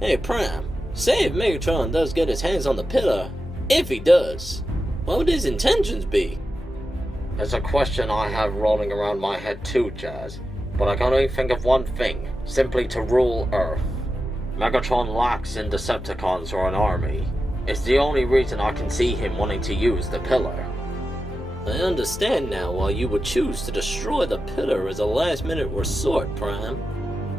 Hey, Prime, say if Megatron does get his hands on the pillar, if he does, what would his intentions be? It's a question I have rolling around my head too, Jazz, but I can only think of one thing, simply to rule Earth. Megatron lacks in Decepticons or an army. It's the only reason I can see him wanting to use the pillar. I understand now why you would choose to destroy the pillar as a last-minute resort, Prime.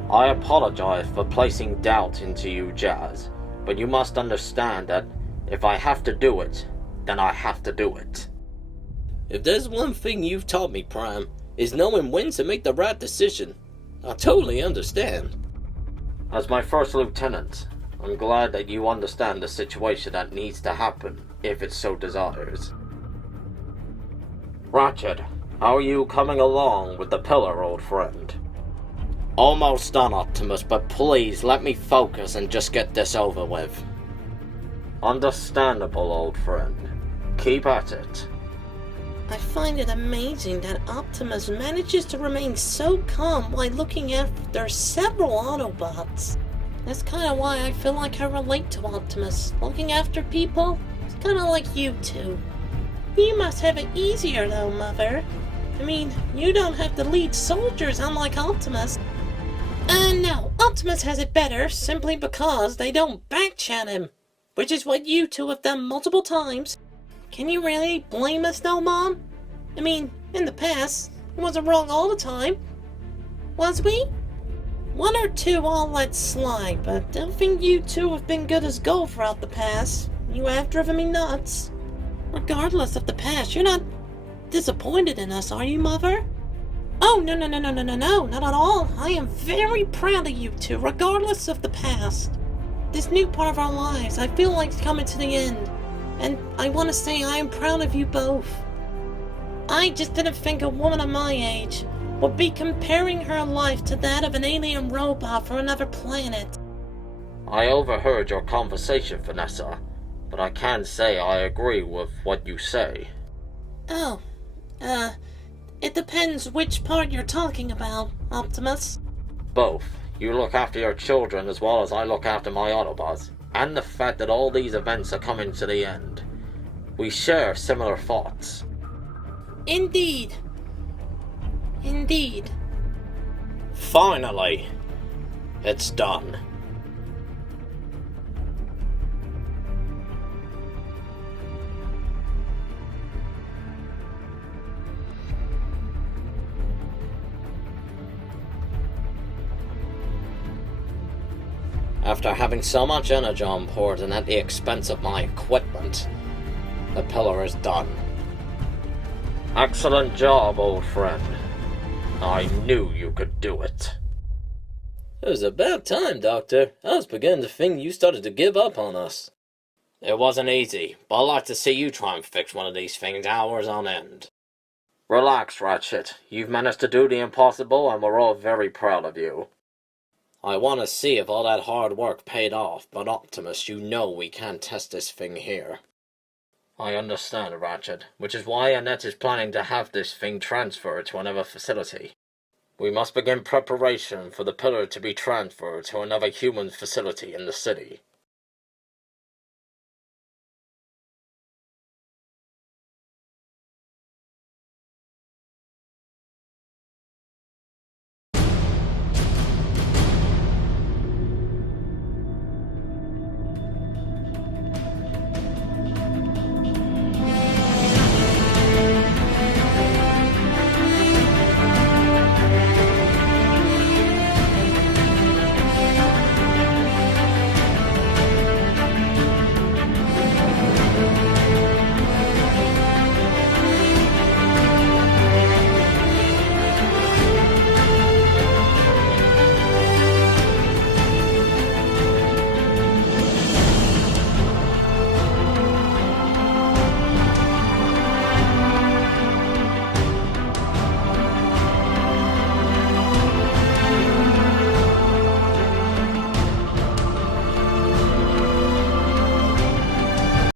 I apologize for placing doubt into you, Jazz, but you must understand that if I have to do it, then I have to do it. If there's one thing you've taught me, Prime, is knowing when to make the right decision. I totally understand. As my first lieutenant, I'm glad that you understand the situation that needs to happen, if it so desires. Ratchet, how are you coming along with the pillar, old friend? Almost done, Optimus, but please let me focus and just get this over with. Understandable, old friend. Keep at it. I find it amazing that Optimus manages to remain so calm while looking after several Autobots. That's kind of why I feel like I relate to Optimus. Looking after people, it's kind of like you two. You must have it easier though, Mother. I mean, you don't have to lead soldiers unlike Optimus. No, Optimus has it better simply because they don't backchat him, which is what you two have done multiple times. Can you really blame us though, Mom? I mean, in the past, it wasn't wrong all the time. Was we? One or two I'll let slide, but I don't think you two have been good as gold throughout the past. You have driven me nuts. Regardless of the past, you're not disappointed in us, are you, Mother? Oh, no, not at all. I am very proud of you two, regardless of the past. This new part of our lives, I feel like it's coming to the end. And I want to say I am proud of you both. I just didn't think a woman of my age would be comparing her life to that of an alien robot from another planet. I overheard your conversation, Vanessa, but I can say I agree with what you say. Oh, it depends which part you're talking about, Optimus. Both. You look after your children as well as I look after my Autobots, and the fact that all these events are coming to the end. We share similar thoughts. Indeed. Indeed. Finally, it's done. After having so much energy on board and at the expense of my equipment, the pillar is done. Excellent job, old friend. I knew you could do it. It was about time, Doctor. I was beginning to think you started to give up on us. It wasn't easy, but I'd like to see you try and fix one of these things hours on end. Relax, Ratchet. You've managed to do the impossible, and we're all very proud of you. I want to see if all that hard work paid off, but Optimus, you know we can't test this thing here. I understand, Ratchet, which is why Annette is planning to have this thing transferred to another facility. We must begin preparation for the pillar to be transferred to another human facility in the city.